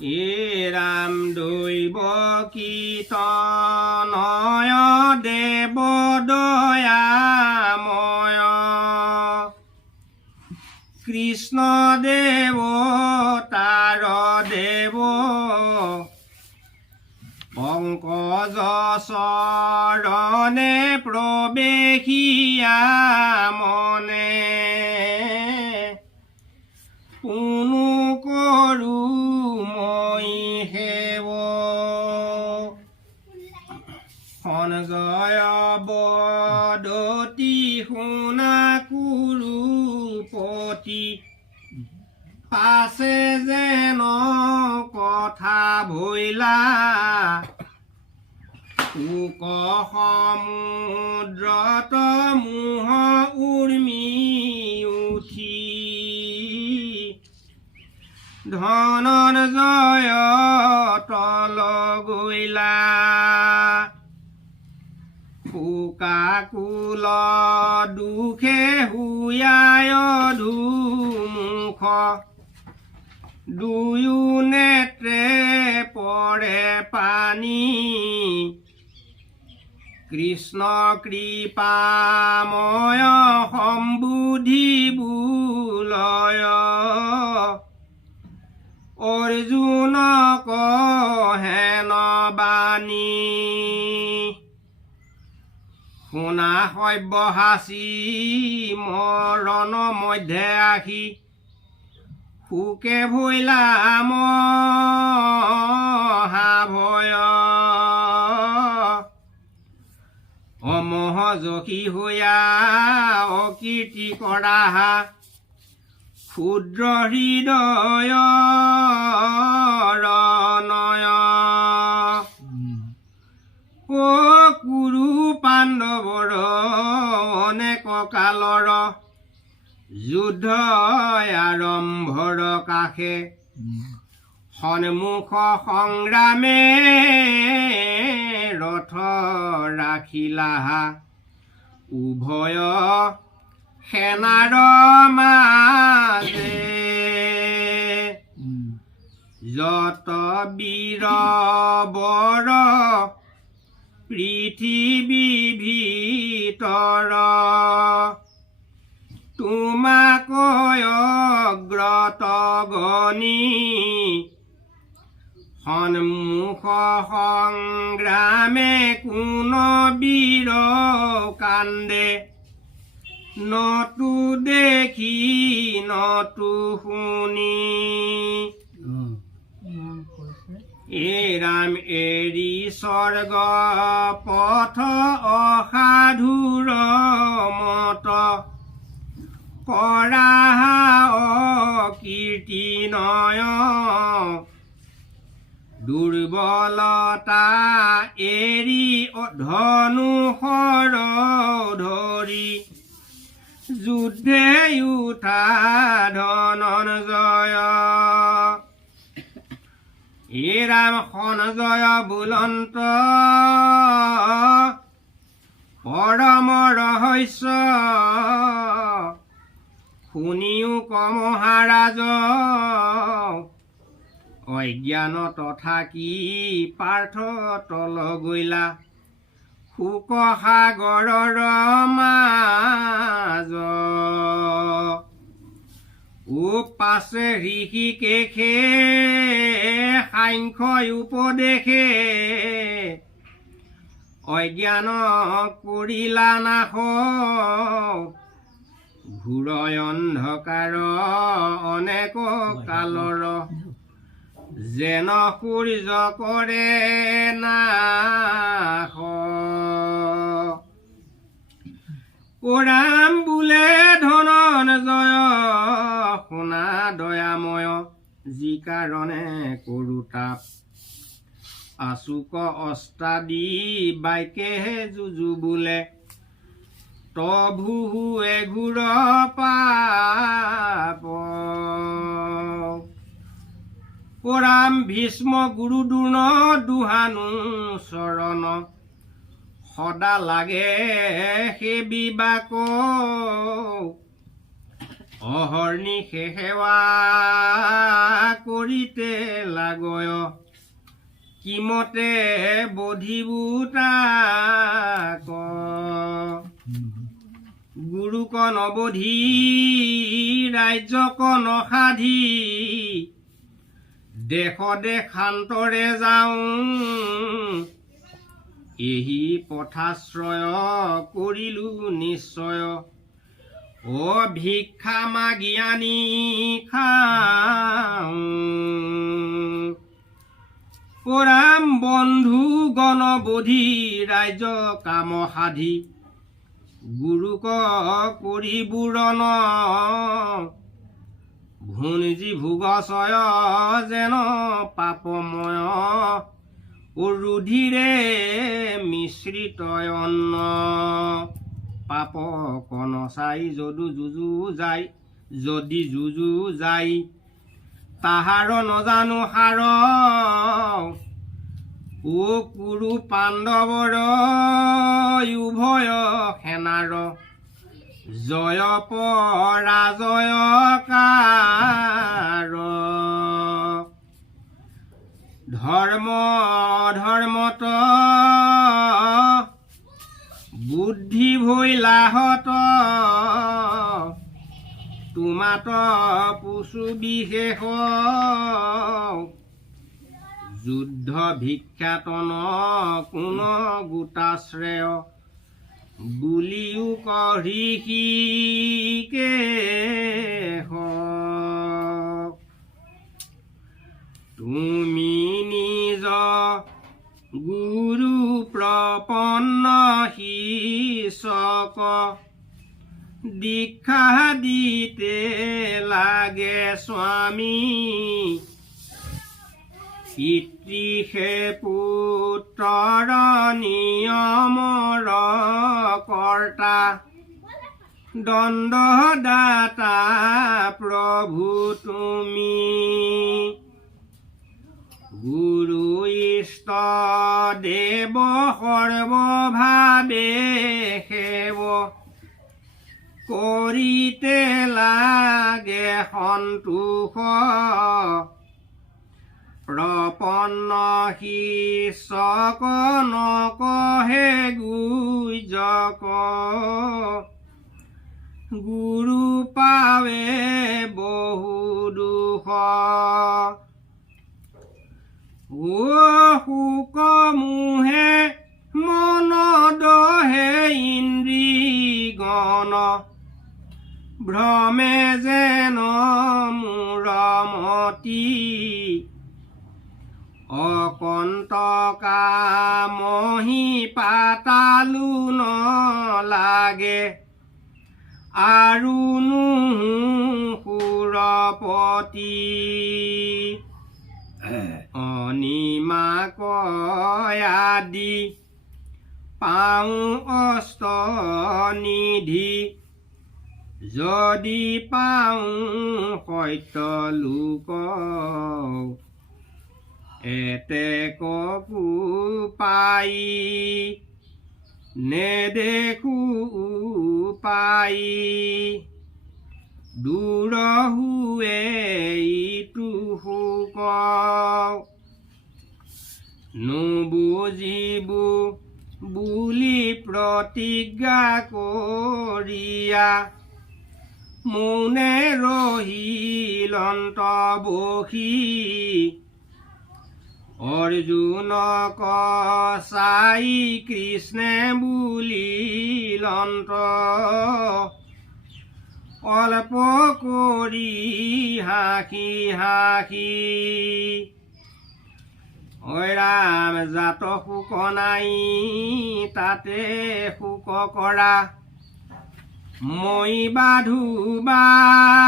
এ রাম দৈব কীৰ্তনয় দেৱ দয়াময়। কৃষ্ণ দেৱ তাৰ দেৱ পংকজ চৰণে প্ৰৱেশিয়া মনে। পাছে যেন কথা ভৈলা শোক সমুদ্ৰত মোহ উৰ্মি উঠি। ধনঞ্জয় তল গৈলা শোকাকুল দুখে হুয়ায় ধুমুখ। দুয়ো নেত্ৰে পৰে পানী। কৃষ্ণ কৃপাময় সম্বুধি বুলয় অৰ্জুনক হেন বাণী। শুনা সব্যসাচী মৰণ মধ্যে আহি সুকে ভৈলা মহাভয় অমহ যশী হৈয়া অকীৰ্তি কৰা। ক্ষুদ্ৰ হৃদয় ৰণয় অ কুৰু পাণ্ডৱৰ, অনেক কালৰ যুদ্ধ আৰম্ভৰ কাষে। সন্মুখ সংগ্ৰামে ৰথ ৰাখিলা উভয় সেনাৰ মাজে। যত বীৰ বৰ পৃথিৱী ভিতৰ তোমাক অগ্ৰত সন্মুখ কোন বীৰ কান্দে। নতু দেখি, নতু শুনি। এ ৰাম এৰি স্বৰ্গ পথ অসাধুৰ মত। কৰা কীৰ্তি নয় দুৰ্বলতা এৰি ধনুষৰ ধৰি। যুদ্ধে উঠা ধনঞ্জয় এ ৰাম সঞ্জয় বুলন্ত। পৰম ৰহস্য। শুনিও কম মহাৰাজ অজ্ঞান তথা কি পাৰ্থ তল গৈলা শোক সাগৰৰ মাজ ও পাছে ঋষিকেশে সাংখ্য উপদেশে। অজ্ঞান কৰিলা নাশ ঘূৰয় অন্ধকাৰ অনেক কালৰ। যেন সূৰ্য কৰে নাশ। ওৰাম বোলে ধনঞ্জয় শুনা দয়াময় যি কাৰণে কৰো তাপ। আচুক অস্তাদি বাইকেহে যুজু বোলে। তভু এঘুৰ পাপ। পৰাম ভীষ্ম গুৰু দ্ৰোণ দুহানো চৰণ সদা লাগে সেই বিবাক। অহৰ্নিশে সেৱা কৰিতে লাগয়। কিমতে বধিবু তাক। গুৰুক নবধি ৰাজ্যক নসাধি দেশ দেশান্তৰে যাওঁ, এহি পথাশ্ৰয় কৰিলো নিশ্চয়। অ, ভিক্ষা মাগি আনি খাওঁ। পৰাম বন্ধু গণবধি ৰাজ্য কাম সাধি। গুৰুক কৰিবুৰণ ভুঞ্জি ভোগচয় যেন পাপময়। ৰুধিৰে মিশ্ৰিত অন্ন। পাপ কণ চাই যদু যুজু যায় যদি যুজু যায় তাহাৰ নজানো সাৰ ও কুৰু পাণ্ডৱৰ সেনাৰ জয় পৰাজয় কাৰ ধৰ্ম ধৰ্মত বুদ্ধি ভৈলাহত তোমাত পুচু বিশেষ। যুদ্ধ ভিক্ষাতন কোন গোটাশ্ৰেয় বুলিও কহিকে তুমি নিজ গুৰু প্ৰপন্ন শিষক দীক্ষা দিতে লাগে স্বামী পিতৃষে পুত্ৰৰ নিয়মৰ কৰ্তা দণ্ডদাতা প্ৰভু তুমি। গুৰু ইষ্ট দেৱ সৰ্বভাৱে সেৱ কৰিতে লাগে সন্তোষ। প্ৰপন্নহি চক নকহে গুজক গুৰু পাৱে বহু দুখ শুকমুহে মন দহে ইন্দ্ৰিগণ ভ্ৰমে যেন মোৰ অকন্তকা মহি পাতালো নলাগে আৰু সুৰপতি অনিমা কয়াদি পাওঁ অস্ত নিধি যদি পাওঁ সত্য লোক এতে ককু পাই নেদেখো পাই। দূৰ হুৱে ইটো শোক নুবুজিবু বুলি প্ৰতিজ্ঞা কৰিয়া মোনে ৰহিলন্ত বসী অৰ্জুনক চাই কৃষ্ণে বুলিলন্ত অল্প কৰি হাঁহি হাঁহি। ৰাম জাত শোক নাই তাতে শোক কৰা। মই বাধু বাৰম্বাৰ।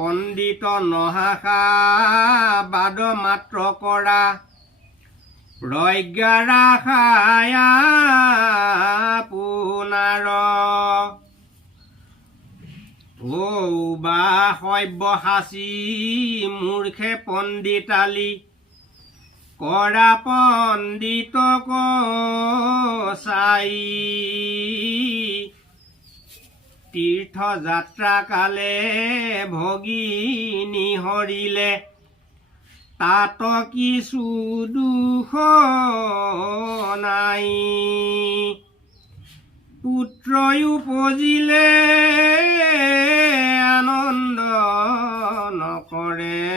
পণ্ডিত নহাষা, বাদ মাত্ৰ কৰা। প্ৰজ্ঞা ৰাখায়া পুনাৰ। বা সব্য সাচি মূৰ্খে পণ্ডিতালি। কৰা পণ্ডিতক চাই। তীৰ্থযাত্ৰা কালে ভগিনী হৰিলে তাত কিছু দুখ নাই। পুত্ৰয়ো পজিলে আনন্দ নকৰে।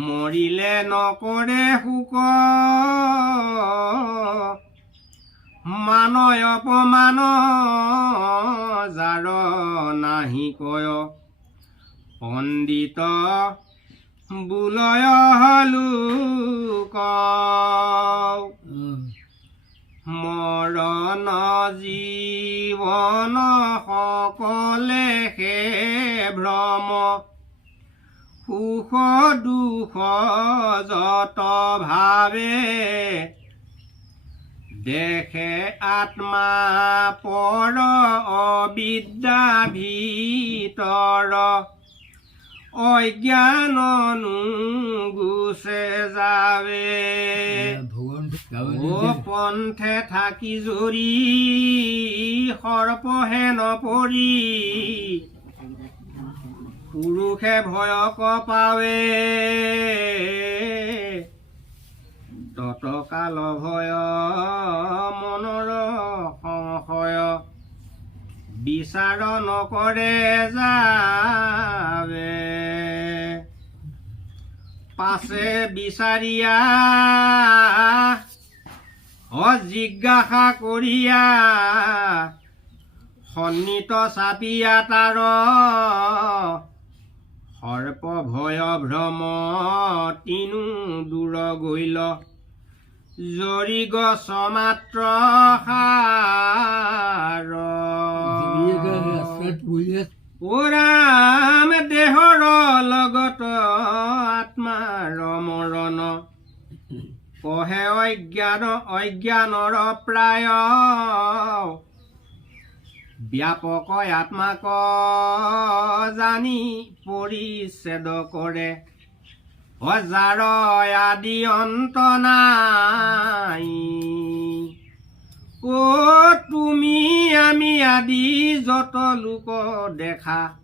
মৰিলে নকৰে শোক মানয় অপমান যাৰ নাহি কয়। পণ্ডিত বুলয় লোক মৰণ জীৱন সকলে সে ভ্ৰম। সুখ দুখ যত ভাৱে দেখে আত্মা পৰ অবিদ্যা ভিতৰ অজ্ঞাননু গুচে যাবে। ও পন্থে থাকি জৰি সৰ্পহে নপৰি পুৰুষে ভয়ক পাৱে ততকাল ভয়, মনৰ সংশয়। বিচাৰ নকৰে যাবে। পাছে বিচাৰিয়া অজিজ্ঞাসা কৰিয়া, সন্নিত চাপিয়া তাৰ সৰ্প ভয় ভ্ৰম তিনো দূৰ গৈল জৰি গছ মাত্ৰ সাৰ। ওৰাম দেহৰ লগত আত্মাৰ মৰণ কহে অজ্ঞান অজ্ঞানৰ প্ৰায়। ব্যাপক আত্মাক জানি পৰিচ্ছেদ কৰে। অজাৰ আদি অন্ত নাই। অ তুমি আমি আদি যত লোক দেখা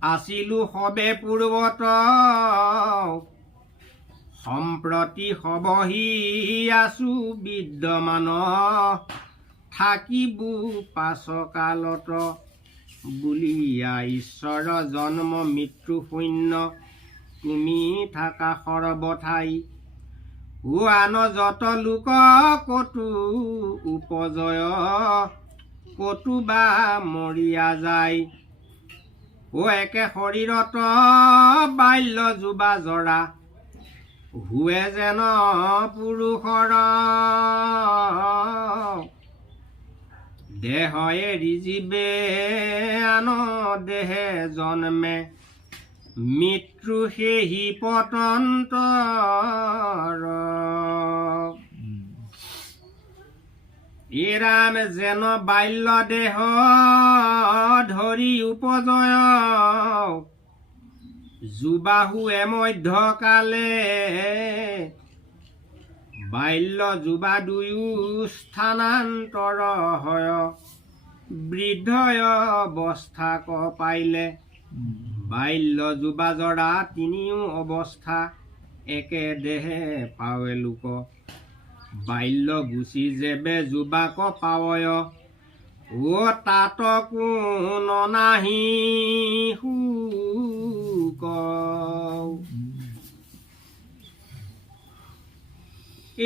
আছিলো সবে পূৰ্বত। সম্প্ৰতি হবহি আছো বিদ্যমান। থাকিবো পাছকালত। বুলিয়া ঈশ্বৰ জন্ম মৃত্যু শূন্য। তুমি থাকা সৰ্বঠাই আন যত লোক কতো উপজয় কতো বা মৰিয়া যায়। ও একে শৰীৰত বাল্য যুৱা জৰা। হুৱে যেন পুৰুষৰ দেহ এৰি জীৱে আন দেহে জন্মে। মৃত্যু সেহি পতন্তৰ ইৰাম যেন বাল্য দেহ ধৰি উপজয়। যুবাহুৱে মধ্যকালে বাল্য যুৱা দুয়ো স্থানান্তৰ হয়। বৃদ্ধয় অৱস্থাক পাইলে বাল্য যুৱা জৰা তিনিও অৱস্থা। একে দেহে পাৱে লোক। বাল্য গুচি যেবে যুৱাক পাৱয়। ও তাত কোন নাহি সুক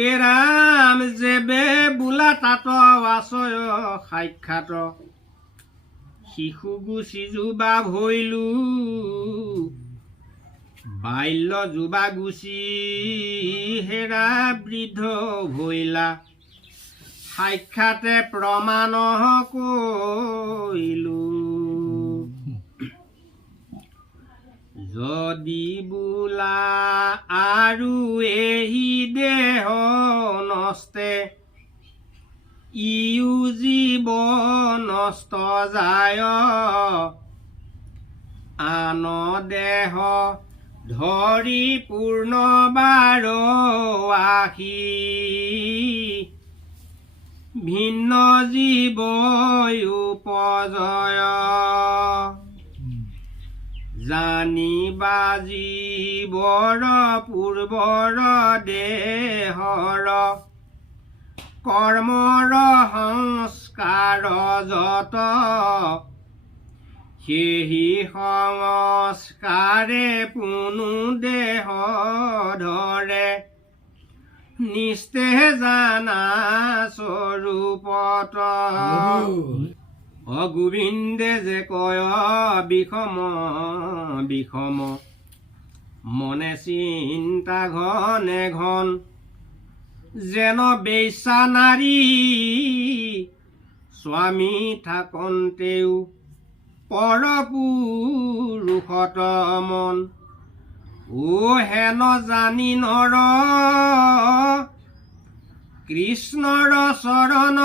এৰাম যেবে বোলা তাত আচয় সাক্ষাৎ শিশু গুচি যুৱা ভৈলো বাল্য যুৱা গুচি হেৰা বৃদ্ধ ভৈলা। সাক্ষাতে প্ৰমাণ কৰিলো যদি বোলা আৰু এহি দেহ নষ্টে ইও জীৱ নষ্ট যায়। আন দেহ ধৰি পূৰ্ণ বাৰ আশী ভিন্ন জীৱ উপজয়। জানিবা জীৱৰ পূৰ্বৰ দেহৰ কৰ্মৰ সংস্কাৰ যত সেহি সংস্কাৰে পুনু দেহ ধৰে। নিস্তেহ জানা স্বৰূপত। অগোবিন্দে যে কয় বিষম বিষম। মনে চিন্তা ঘনে ঘন। যেন বেচা নাৰী স্বামী থাকন্তেও পৰপুৰুষত মন। ও হেন জানি নৰ কৃষ্ণৰ চৰণ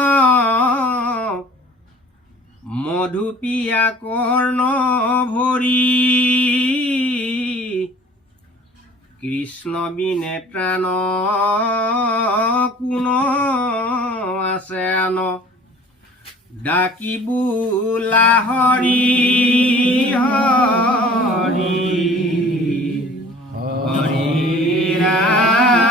মধুপিয়া কৰ্ণ ভৰি কৃষ্ণ বিনে প্ৰাণ কোন আছে আন? ডাকিবোলা হৰি হৰি হৰি ৰাম।